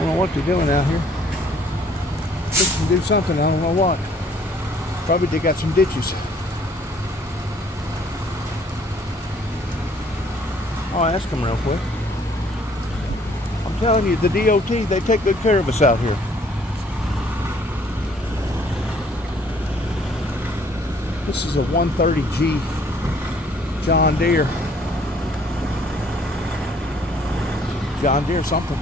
don't know what they're doing out here. They can do something, I don't know what. Probably they got some ditches. I'll ask them real quick. I'm telling you, the DOT, they take good care of us out here. This is a 130G John Deere. John Deere something.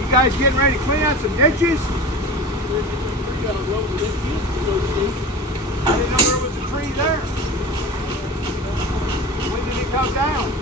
You guys getting ready to clean out some ditches? I didn't know there was a tree there. When did it come down?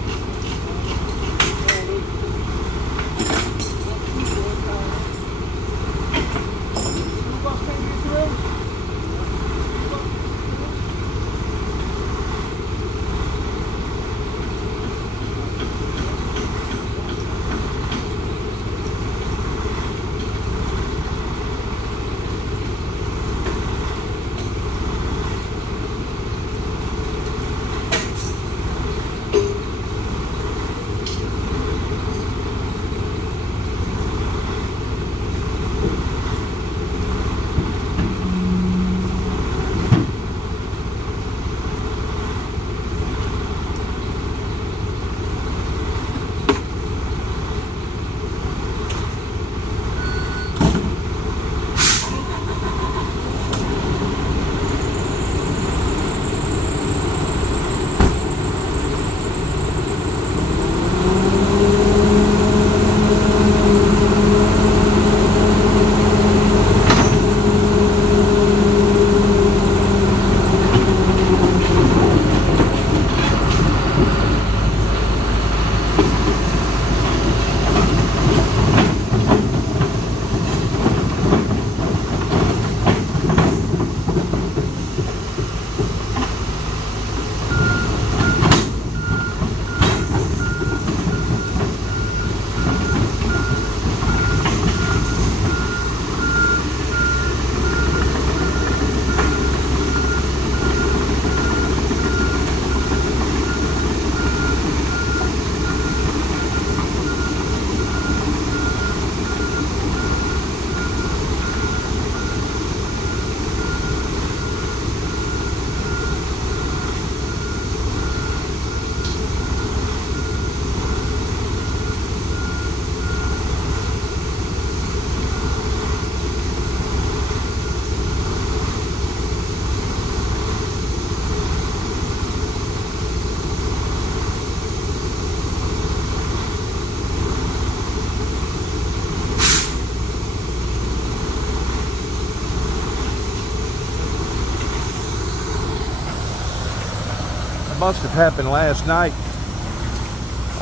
Must have happened last night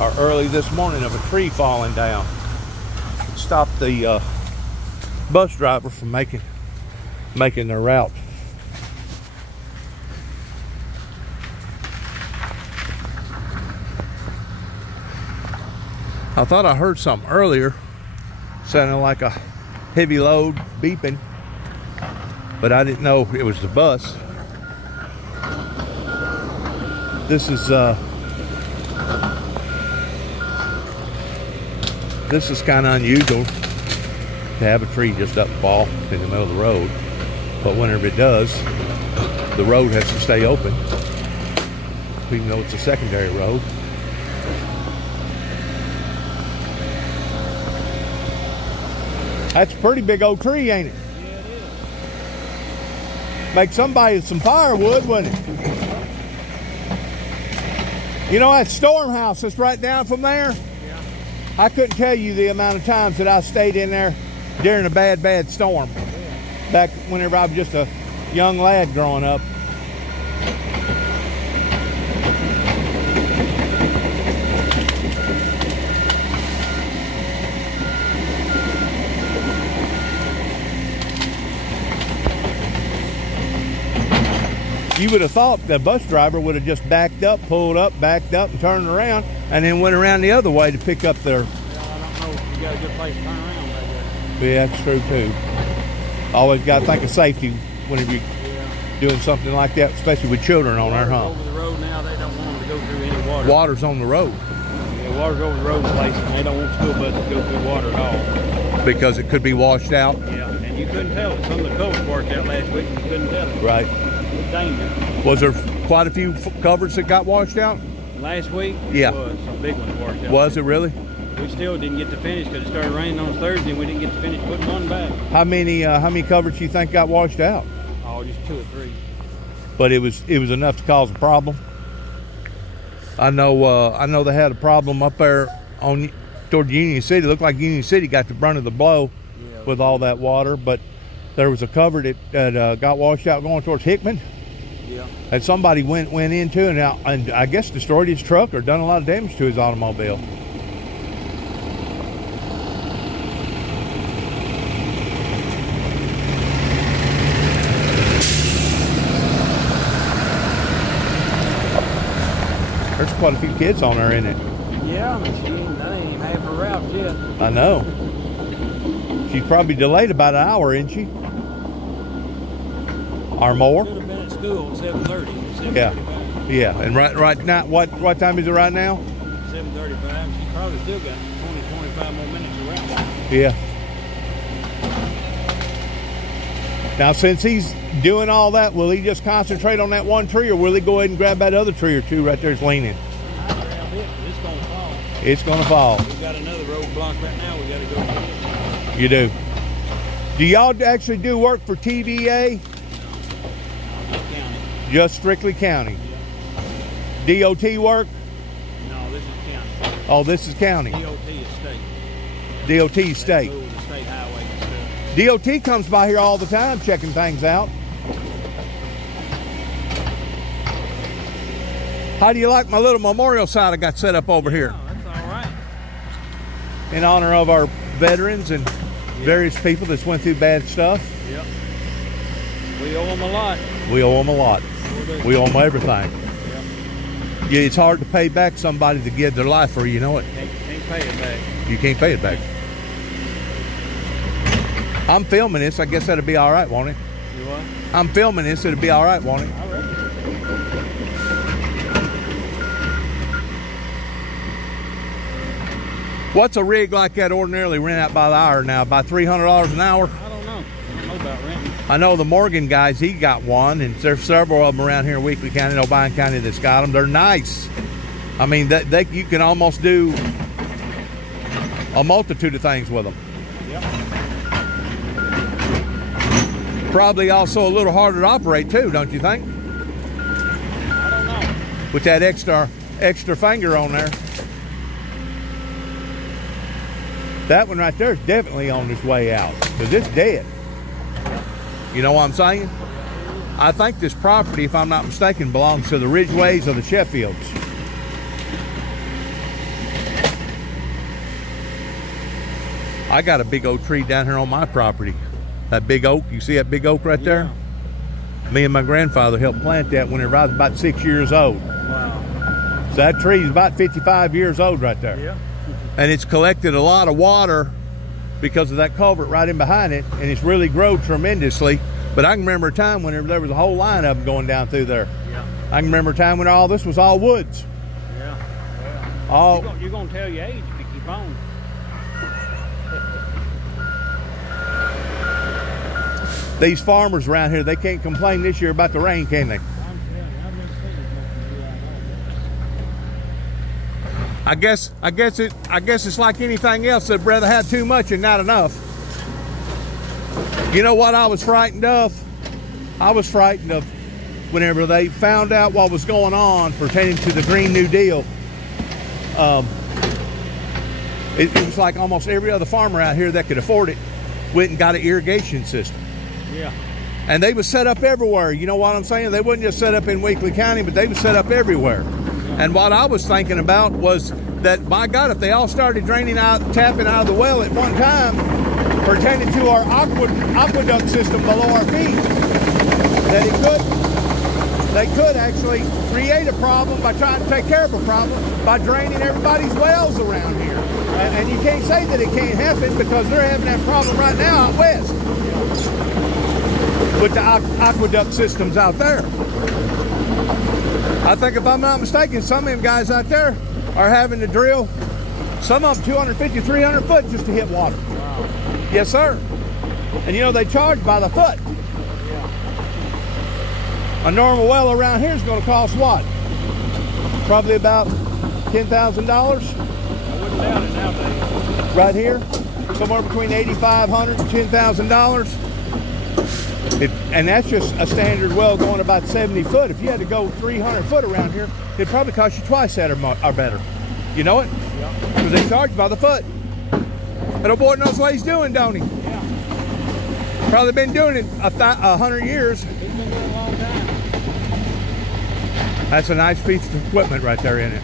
or early this morning of a tree falling down. It stopped the bus driver from making their route. I thought I heard something earlier, sounding like a heavy load beeping, but I didn't know it was the bus. This is kind of unusual to have a tree just up fall in the middle of the road, but whenever it does, the road has to stay open, even though it's a secondary road. That's a pretty big old tree, ain't it? Yeah, it is. Make somebody some firewood, wouldn't it? You know that storm house that's right down from there? Yeah. I couldn't tell you the amount of times that I stayed in there during a bad storm. Yeah. Back whenever I was just a young lad growing up. You would have thought the bus driver would have just backed up, pulled up, backed up, and turned around, and then went around the other way to pick up their... Well, I don't know if you got a good place to turn around right there. Yeah, that's true too. Always got to think of safety whenever you... Yeah. doing something like that, especially with children on there, huh? Over the road now, they don't want them to go through any water. Water's on the road. Yeah, water's over the road in places, and they don't want school buses to go through water at all. Because it could be washed out. Yeah, and you couldn't tell it. Some of the culverts washed out last week, and you couldn't tell it. Right. It's dangerous. Was there quite a few culverts that got washed out? Last week, Yeah. was some big ones washed out. Was it really? We still didn't get to finish because it started raining on Thursday, and we didn't get to finish putting one back. How many culverts you think got washed out? Oh, just 2 or 3. But it was enough to cause a problem. I know they had a problem up there toward Union City. It looked like Union City got the brunt of the blow with all that water, but there was a culvert that got washed out going towards Hickman. Yeah. And somebody went into and I guess destroyed his truck or done a lot of damage to his automobile. There's quite a few kids on there, isn't it? Yeah, that ain't even half her route yet. I know. She's probably delayed about an hour, isn't she? Or more? Should have been at school at 7:30. Yeah. Yeah. And right now, what time is it right now? 7:35. She probably still got 20-25 more minutes of route. Yeah. Now, since he's doing all that, will he just concentrate on that one tree, or will he go ahead and grab that other tree or two right there that's leaning? I grabbed it, but it's gonna fall. It's going to fall. We've got another roadblock right now. We got to go through it. You do. Do y'all actually do work for TVA? No, county. Just strictly county? Yeah. DOT work? No, this is county. Oh, this is county. DOT is state. DOT is state. They move the state highway and stuff. DOT comes by here all the time checking things out. How do you like my little memorial site I got set up over here? Oh, that's all right. In honor of our veterans and various people that's went through bad stuff. Yep. We owe them a lot. We owe them a lot. We owe them everything. Yep. Yeah, it's hard to pay back somebody to give their life for you, you know it. Can't pay it back. You can't pay it back. I'm filming this. I guess that'll be all right, won't it? You what? I'm filming this. It'll be all right, won't it? I reckon. What's a rig like that ordinarily rent out by the hour now? About $300 an hour? I don't know. I don't know about renting. I know the Morgan guys, he got one, and there's several of them around here in Weakley County and Obion County that's got them. They're nice. I mean, you can almost do a multitude of things with them. Yep. Probably also a little harder to operate too, don't you think? I don't know. With that extra finger on there. That one right there is definitely on its way out, because it's dead. You know what I'm saying? I think this property, if I'm not mistaken, belongs to the Ridgeways or the Sheffields. I got a big oak tree down here on my property. That big oak, you see that big oak right there? Me and my grandfather helped plant that when I was about 6 years old. Wow. So that tree is about 55 years old right there. Yeah. And it's collected a lot of water because of that culvert right in behind it, and it's really grown tremendously. But I can remember a time when there was a whole line of them going down through there. Yeah. I can remember a time when all this was all woods. Yeah. All You're gonna tell your age if you keep on. these farmers around here, they can't complain this year about the rain, can they? I guess it's like anything else. They'd rather have too much and not enough. You know what I was frightened of? I was frightened of whenever they found out what was going on pertaining to the Green New Deal. It was like almost every other farmer out here that could afford it went and got an irrigation system. Yeah. And they was set up everywhere. You know what I'm saying? They wasn't just set up in Weakley County, but they was set up everywhere. And what I was thinking about was that, by God, if they all started tapping out of the well at one time, pertaining to our aqueduct system below our feet, that they could actually create a problem by trying to take care of a problem by draining everybody's wells around here. And you can't say that it can't happen, because they're having that problem right now out west. with the aqueduct systems out there. I think if I'm not mistaken, some of them guys out there are having to drill, some of them 250, 300 foot just to hit water. Wow. Yes, sir. And you know, they charge by the foot. Yeah. A normal well around here is going to cost what? Probably about $10,000. I wouldn't doubt it nowadays. Right here, somewhere between $8,500 and $10,000. And that's just a standard well going about 70 foot. If you had to go 300 foot around here, it'd probably cost you twice that or better. You know it? Yeah. Because they charge by the foot. That old boy knows what he's doing, don't he? Yeah. Probably been doing it 100 years. He's been doing it a long time. That's a nice piece of equipment right there in it.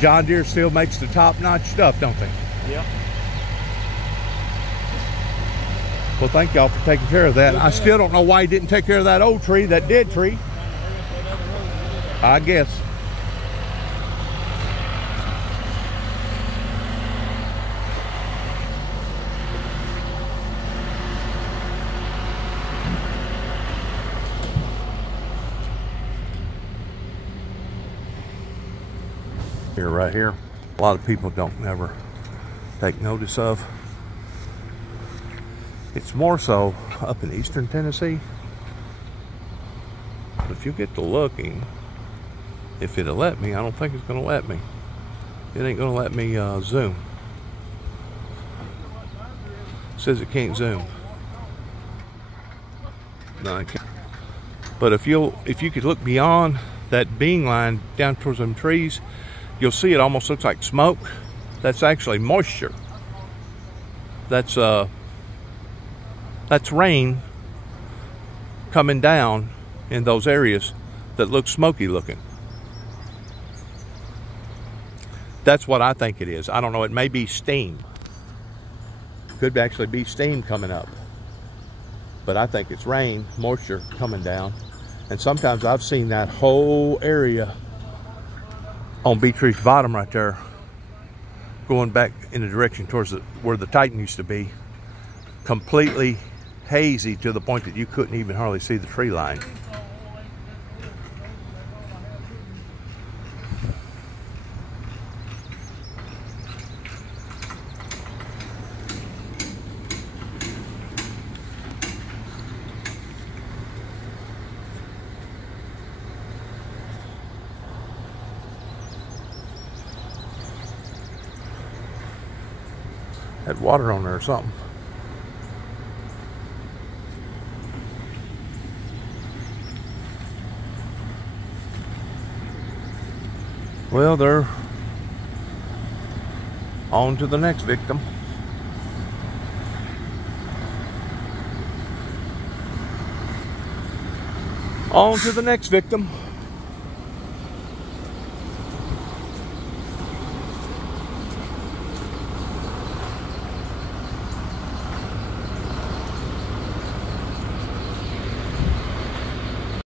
John Deere still makes the top-notch stuff, don't they? Yeah. Well, thank y'all for taking care of that. I still don't know why he didn't take care of that old tree, that dead tree. I guess. Here, right here, a lot of people don't ever take notice of. It's more so up in eastern Tennessee. But if you get to looking, if it'll let me, I don't think it's gonna let me. It ain't gonna let me zoom. It says it can't zoom. No, I can't. But if you could look beyond that beam line down towards them trees, you'll see it almost looks like smoke. That's actually moisture. That's rain coming down in those areas that look smoky looking. That's what I think it is. I don't know, it may be steam. Could actually be steam coming up. But I think it's rain, moisture coming down. And sometimes I've seen that whole area on Beatrice's bottom right there, going back in the direction towards where the Titan used to be, completely hazy to the point that you couldn't even hardly see the tree line. Had water on there or something. Well, they're on to the next victim. On to the next victim.